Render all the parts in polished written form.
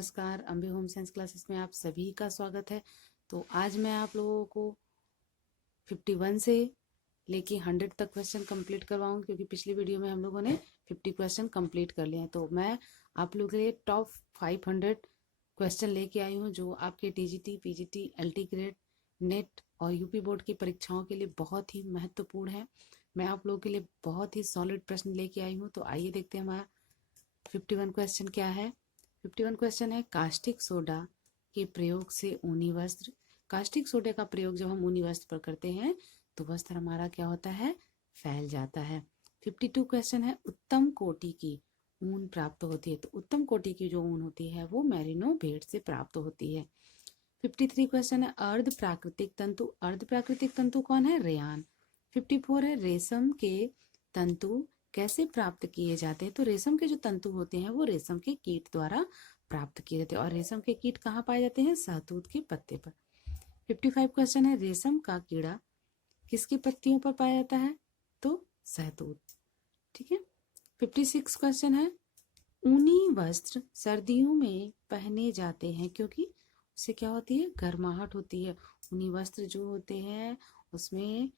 नमस्कार, Ambe home science classes में आप सभी का स्वागत है। तो आज मैं आप लोगों को 51 से लेके 100 तक क्वेश्चन कंप्लीट करवाऊंगी, क्योंकि पिछली वीडियो में हम लोगों ने 50 क्वेश्चन कंप्लीट कर लिए हैं। तो मैं आप लोगों के लिए टॉप 500 क्वेश्चन लेके आई हूँ, जो आपके TGT, PGT, LT grade, net और यूपी बोर्ड की परीक्षाओं के लिए बहुत ही महत्वपूर्ण है। मैं आप लोगों के लिए बहुत ही सॉलिड प्रश्न लेके आई हूँ। तो आइए देखते हैं हमारा 51 क्वेश्चन क्या है। 51 क्वेश्चन है, कास्टिक सोडा के प्रयोग से ऊनी वस्त्र। कास्टिक सोडा का प्रयोग जब हम ऊनी वस्त्र पर करते हैं तो वस्त्र हमारा क्या होता है, फैल जाता है। 52 क्वेश्चन है, उत्तम कोटि की ऊन प्राप्त होती है। तो उत्तम कोटि की जो ऊन होती है वो मेरिनो भेड़ से प्राप्त होती है। 53 क्वेश्चन है, अर्ध प्राकृतिक तंतु। अर्ध प्राकृतिक तंतु कौन है, रेयान। 54 है, रेशम के तंतु कैसे प्राप्त किए जाते हैं। तो रेशम के जो तंतु होते हैं वो रेशम के कीट द्वारा प्राप्त किए जाते हैं। और रेशम के कीट कहाँ पाए जाते हैं, शहतूत के पत्ते पर। 55 क्वेश्चन है, रेशम का कीड़ा किसकी पत्तियों पर पाया जाता है, तो शहतूत। ठीक है। 56 क्वेश्चन है, ऊनी वस्त्र सर्दियों में पहने जाते हैं क्योंकि उससे क्या होती है, गर्माहट होती है। ऊनी वस्त्र जो होते हैं उसमें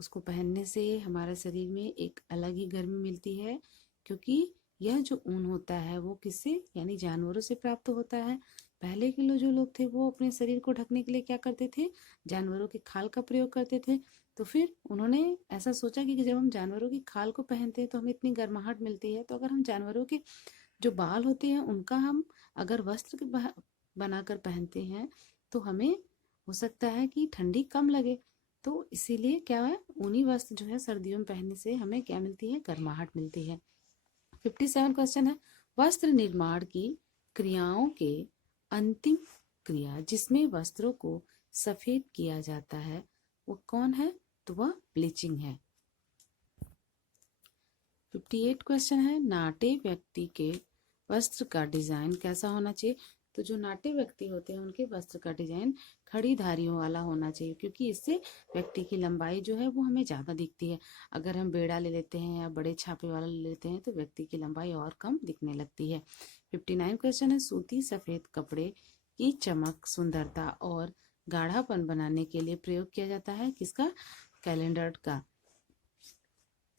उसको पहनने से हमारे शरीर में एक अलग ही गर्मी मिलती है, क्योंकि यह जो ऊन होता है वो किससे, यानी जानवरों से प्राप्त होता है। पहले के जो लोग थे वो अपने शरीर को ढकने के लिए क्या करते थे, जानवरों की खाल का प्रयोग करते थे। तो फिर उन्होंने ऐसा सोचा कि जब हम जानवरों की खाल को पहनते हैं तो हमें इतनी गर्माहट मिलती है, तो अगर हम जानवरों के जो बाल होते हैं उनका हम अगर वस्त्र बनाकर पहनते हैं तो हमें हो सकता है कि ठंडी कम लगे। तो इसीलिए क्या है, ऊनी वस्त्र जो है सर्दियों में पहनने से हमें क्या मिलती है, गर्माहट मिलती है। 57 क्वेश्चन है, वस्त्र निर्माण की क्रियाओं के अंतिम क्रिया जिसमें वस्त्रों को सफेद किया जाता है वो कौन है, तो वह ब्लीचिंग है। 58 क्वेश्चन है, नाटे व्यक्ति के वस्त्र का डिजाइन कैसा होना चाहिए। तो जो नाटे व्यक्ति होते हैं उनके वस्त्र का डिजाइन खड़ी धारियों वाला होना चाहिए, क्योंकि इससे व्यक्ति की लंबाई जो है वो हमें ज्यादा दिखती है। अगर हम बेड़ा ले लेते हैं या बड़े छापे वाला ले लेते हैं तो व्यक्ति की लंबाई और कम दिखने लगती है। 59 क्वेश्चन है, सूती सफेद कपड़े की चमक, सुंदरता और गाढ़ापन बनाने के लिए प्रयोग किया जाता है किसका, कैलेंडर का।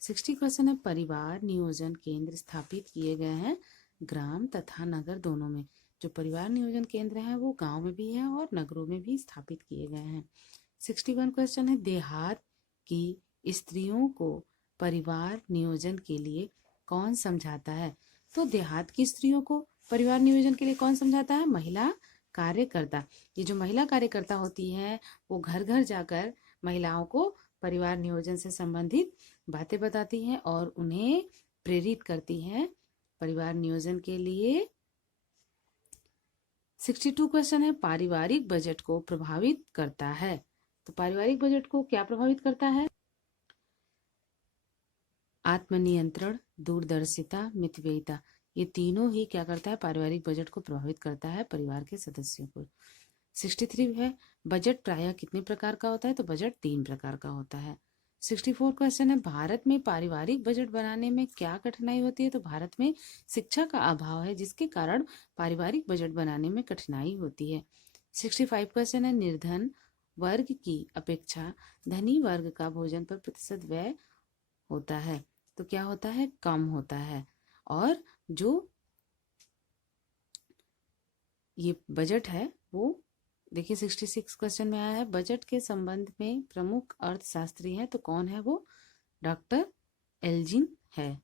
60 क्वेश्चन है, परिवार नियोजन केंद्र स्थापित किए गए हैं ग्राम तथा नगर दोनों में। जो परिवार नियोजन केंद्र हैं वो गांव में भी है और नगरों में भी स्थापित किए गए हैं। 61 क्वेश्चन है, देहात की स्त्रियों को परिवार नियोजन के लिए कौन समझाता है। तो देहात की स्त्रियों को परिवार नियोजन के लिए कौन समझाता है, महिला कार्यकर्ता। ये जो महिला कार्यकर्ता होती है वो घर घर जाकर महिलाओं को परिवार नियोजन से संबंधित बातें बताती हैं और उन्हें प्रेरित करती हैं परिवार नियोजन के लिए। 62 क्वेश्चन है, पारिवारिक बजट को प्रभावित करता है। तो पारिवारिक बजट को क्या प्रभावित करता है, आत्मनियंत्रण, दूरदर्शिता, मितव्ययिता। ये तीनों ही क्या करता है, पारिवारिक बजट को प्रभावित करता है परिवार के सदस्यों को। 63 है, बजट प्रायः कितने प्रकार का होता है। तो बजट 3 प्रकार का होता है। 64 क्वेश्चन है, भारत में पारिवारिक बजट बनाने में क्या कठिनाई होती है। तो भारत में शिक्षा का अभाव है जिसके कारण पारिवारिक बजट बनाने में कठिनाई होती है। 65 क्वेश्चन है, निर्धन वर्ग की अपेक्षा धनी वर्ग का भोजन पर प्रतिशत व्यय होता है। तो क्या होता है, कम होता है। और जो ये बजट है वो देखिए 66 क्वेश्चन में आया है, बजट के संबंध में प्रमुख अर्थशास्त्री हैं। तो कौन है वो, डॉक्टर एल्जिन है,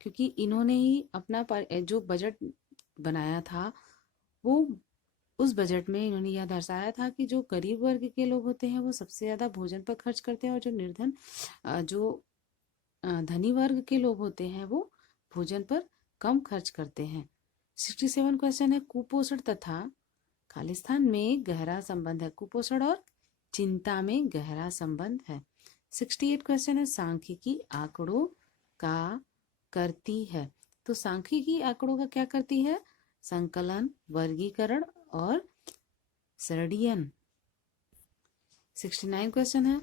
क्योंकि इन्होंने ही अपना जो बजट बनाया था वो उस बजट में इन्होंने यह दर्शाया था कि जो गरीब वर्ग के लोग होते हैं वो सबसे ज्यादा भोजन पर खर्च करते हैं और जो निर्धन जो धनी वर्ग के लोग होते हैं वो भोजन पर कम खर्च करते हैं। 67 क्वेश्चन है, कुपोषण तथा खालिस्तान में गहरा संबंध है। कुपोषण और चिंता में गहरा संबंध है। 68 क्वेश्चन है, सांख्यिकी आंकड़ों का करती है। तो सांख्यिकी आंकड़ों का क्या करती है, संकलन, वर्गीकरण और सरड़ीयन। 69 क्वेश्चन है,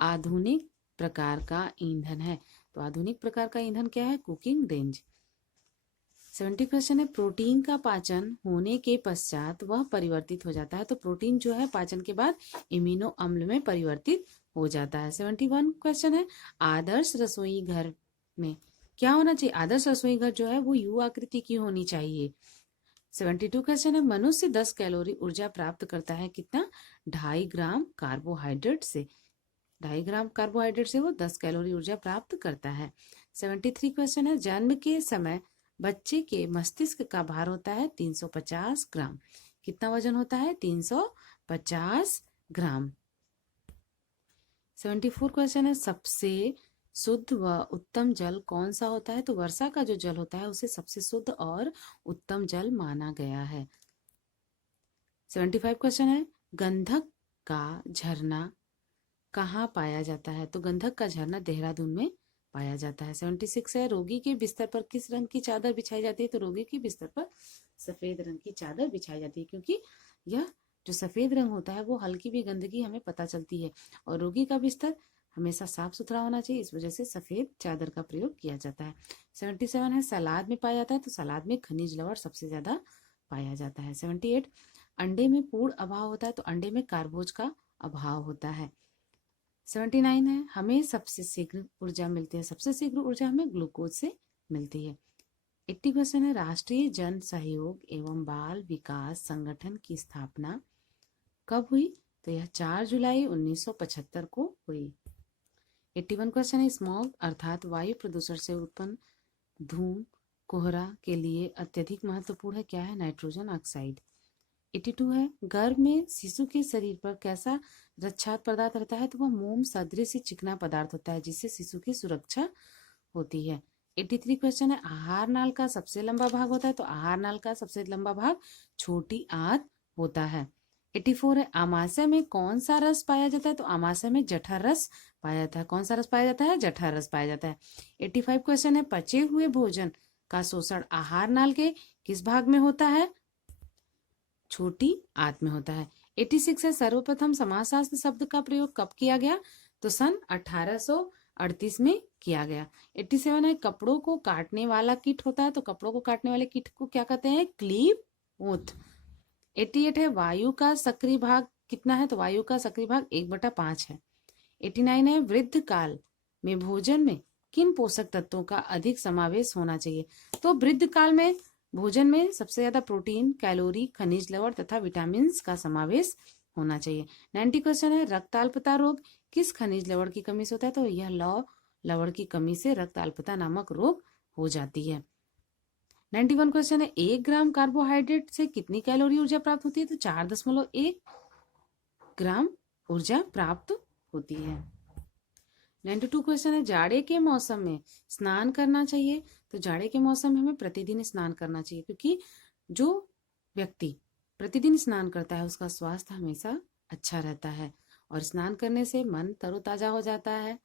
आधुनिक प्रकार का ईंधन है। तो आधुनिक प्रकार का ईंधन क्या है, कुकिंग रेंज। 70 क्वेश्चन है, प्रोटीन का पाचन होने के पश्चात वह परिवर्तित हो जाता है। तो प्रोटीन जो है पाचन के बाद इम्यूनो अम्ल में परिवर्तित हो जाता है। 71 क्वेश्चन है, आदर्श रसोई घर में क्या होना चाहिए? आदर्श रसोई घर जो है वो यू आकृति की होनी चाहिए। 72 क्वेश्चन है, मनुष्य 10 कैलोरी ऊर्जा प्राप्त करता है कितना? 2.5 ग्राम कार्बोहाइड्रेट से। 2.5 ग्राम कार्बोहाइड्रेट से वो 10 कैलोरी ऊर्जा प्राप्त करता है। 73 क्वेश्चन है, जन्म के समय बच्चे के मस्तिष्क का भार होता है 350 ग्राम। कितना वजन होता है? 350 ग्राम। 74 क्वेश्चन है, सबसे शुद्ध व उत्तम जल कौन सा होता है? तो वर्षा का जो जल होता है उसे सबसे शुद्ध और उत्तम जल माना गया है। 75 क्वेश्चन है, गंधक का झरना कहाँ पाया जाता है? तो गंधक का झरना देहरादून में पाया जाता है। 76 है, रोगी के बिस्तर पर किस रंग की चादर बिछाई जाती है? तो रोगी के बिस्तर पर सफेद रंग की चादर बिछाई जाती है, क्योंकि यह जो सफेद रंग होता है वो हल्की भी गंदगी हमें पता चलती है, और रोगी का बिस्तर हमेशा साफ सुथरा होना चाहिए, इस वजह से सफेद चादर का प्रयोग किया जाता है। 77 है, सलाद में पाया जाता है? तो सलाद में खनिज लवण सबसे ज्यादा पाया जाता है। 78, अंडे में पूर्ण अभाव होता है? तो अंडे में कार्बोज का अभाव होता है। 79 है, हमें सबसे शीघ्र ऊर्जा मिलती है? सबसे शीघ्र ऊर्जा हमें ग्लूकोज से मिलती है। 80 क्वेश्चन है, राष्ट्रीय जन सहयोग एवं बाल विकास संगठन की स्थापना कब हुई? तो यह 4 जुलाई 1975 को हुई। 81 क्वेश्चन है, स्मॉग अर्थात वायु प्रदूषण से उत्पन्न धूम कोहरा के लिए अत्यधिक महत्वपूर्ण है? क्या है? Nitrogen oxide. 82 है, गर्भ में शिशु के शरीर पर कैसा रक्षात्मक पदार्थ रहता है? तो वह मोम सदृश चिकना पदार्थ होता है, जिससे शिशु की सुरक्षा होती है। 83 क्वेश्चन है, आहार नाल का सबसे लंबा भाग होता है? तो आहार नाल का सबसे लंबा भाग छोटी आंत होता है। 84 है, आमाशय में कौन सा रस पाया जाता है? तो आमाशय में जठर रस पाया जाता है। कौन सा रस पाया जाता है? जठर रस पाया जाता है। 85 क्वेश्चन है, पचे हुए भोजन का शोषण आहार नाल के किस भाग में होता है? छोटी आंत में होता है। 86 है, सर्वप्रथम समाजशास्त्र शब्द का प्रयोग कब किया गया? तो सन 1838 में किया गया। 87 है, कपड़ों को काटने वाला किट होता है? तो कपड़ों को काटने वाले किट को क्या कहते हैं? Cleave oath. 88 है, वायु का सक्रिय भाग कितना है? तो वायु का सक्रिय भाग 1/5 है। 89 है, वृद्ध काल में भोजन में किन पोषक तत्वों का अधिक समावेश होना चाहिए? तो वृद्ध काल में भोजन में सबसे ज्यादा प्रोटीन, कैलोरी, खनिज लवण तथा विटामिन का समावेश होना चाहिए। 90 क्वेश्चन है, रक्ताल्पता रोग किस खनिज लवण की कमी से होता है? तो यह लवण की कमी से रक्ताल्पता नामक रोग हो जाती है। 91 क्वेश्चन है, 1 ग्राम कार्बोहाइड्रेट से कितनी कैलोरी ऊर्जा प्राप्त होती है? तो 4.1 ग्राम ऊर्जा प्राप्त होती है। 92 क्वेश्चन है, जाड़े के मौसम में स्नान करना चाहिए? तो जाड़े के मौसम में हमें प्रतिदिन स्नान करना चाहिए, क्योंकि जो व्यक्ति प्रतिदिन स्नान करता है उसका स्वास्थ्य हमेशा अच्छा रहता है, और स्नान करने से मन तरोताजा हो जाता है।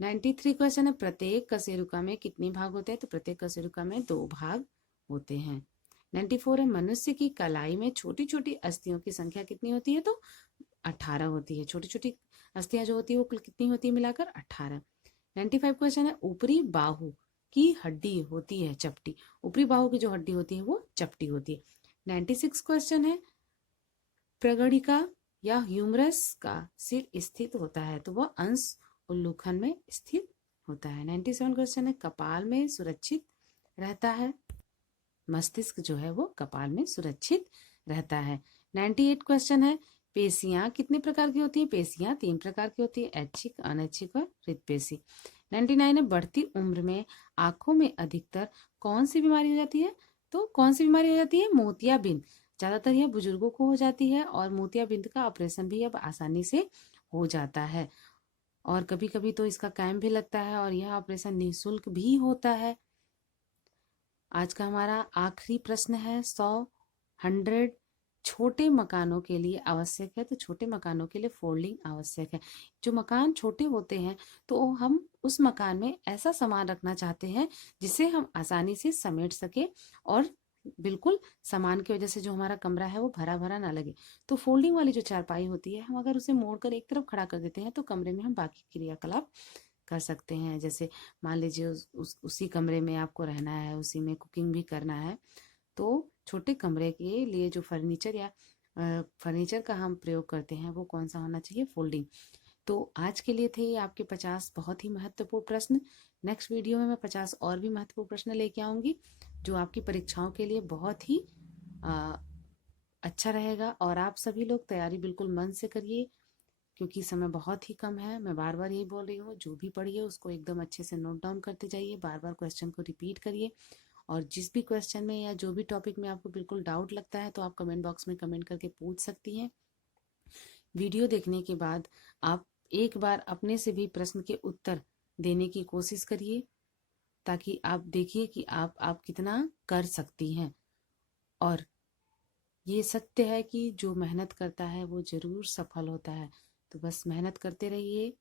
93 क्वेश्चन है, प्रत्येक कशेरुका में कितने भाग होते हैं? तो प्रत्येक कशेरुका में 2 भाग होते हैं। 94 है, मनुष्य की कलाई में छोटी छोटी अस्थियों की संख्या कितनी होती है? तो 18 होती है। छोटी छोटी अस्थियां जो होती है वो कुल कितनी होती है मिलाकर? 18। 95 क्वेश्चन है, ऊपरी बाहु की हड्डी होती है चपटी? ऊपरी बाहु की जो हड्डी होती है वो चपटी होती है। 96 क्वेश्चन है, प्रगणिका या ह्यूमरस का सिर स्थित होता है? तो वह अंश उल्लूखन में स्थित होता है। 97 क्वेश्चन है, कपाल में सुरक्षित रहता है? मस्तिष्क जो है वो कपाल में सुरक्षित रहता है। 98 क्वेश्चन है, पेशियां कितने प्रकार की होती है? पेशियां 3 प्रकार की होती है, ऐच्छिक, अनैच्छिक और हृदपेशी। 99 है, बढ़ती उम्र में आंखों में अधिकतर कौन सी बीमारी हो जाती है? तो कौन सी बीमारी हो जाती है? मोतियाबिंद। ज्यादातर यह बुजुर्गों को हो जाती है, और मोतियाबिंद का ऑपरेशन भी अब आसानी से हो जाता है, और कभी कभी तो इसका कैंप भी लगता है, और यह ऑपरेशन निःशुल्क भी होता है। आज का हमारा आखिरी प्रश्न है, 100 छोटे मकानों के लिए आवश्यक है? तो छोटे मकानों के लिए फोल्डिंग आवश्यक है। जो मकान छोटे होते हैं तो हम उस मकान में ऐसा सामान रखना चाहते हैं जिसे हम आसानी से समेट सके, और बिल्कुल सामान की वजह से जो हमारा कमरा है वो भरा भरा ना लगे। तो फोल्डिंग वाली जो चारपाई होती है, हम अगर उसे मोड़कर एक तरफ खड़ा कर देते हैं तो कमरे में हम बाकी क्रियाकलाप कर सकते हैं। जैसे मान लीजिए उसी कमरे में आपको रहना है, उसी में कुकिंग भी करना है, तो छोटे कमरे के लिए जो फर्नीचर का हम प्रयोग करते हैं वो कौन सा होना चाहिए? फोल्डिंग। तो आज के लिए थे ये आपके 50 बहुत ही महत्वपूर्ण प्रश्न। नेक्स्ट वीडियो में मैं 50 और भी महत्वपूर्ण प्रश्न लेके आऊंगी जो आपकी परीक्षाओं के लिए बहुत ही अच्छा रहेगा। और आप सभी लोग तैयारी बिल्कुल मन से करिए क्योंकि समय बहुत ही कम है। मैं बार बार यही बोल रही हूँ, जो भी पढ़िए उसको एकदम अच्छे से नोट डाउन करते जाइए, बार बार क्वेश्चन को रिपीट करिए। और जिस भी क्वेश्चन में या जो भी टॉपिक में आपको बिल्कुल डाउट लगता है तो आप कमेंट बॉक्स में कमेंट करके पूछ सकती हैं। वीडियो देखने के बाद आप एक बार अपने से भी प्रश्न के उत्तर देने की कोशिश करिए ताकि आप देखिए कि आप कितना कर सकती हैं। और ये सत्य है कि जो मेहनत करता है वो जरूर सफल होता है। तो बस मेहनत करते रहिए,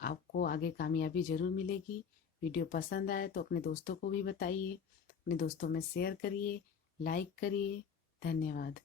आपको आगे कामयाबी जरूर मिलेगी। वीडियो पसंद आए तो अपने दोस्तों को भी बताइए, अपने दोस्तों में शेयर करिए, लाइक करिए। धन्यवाद।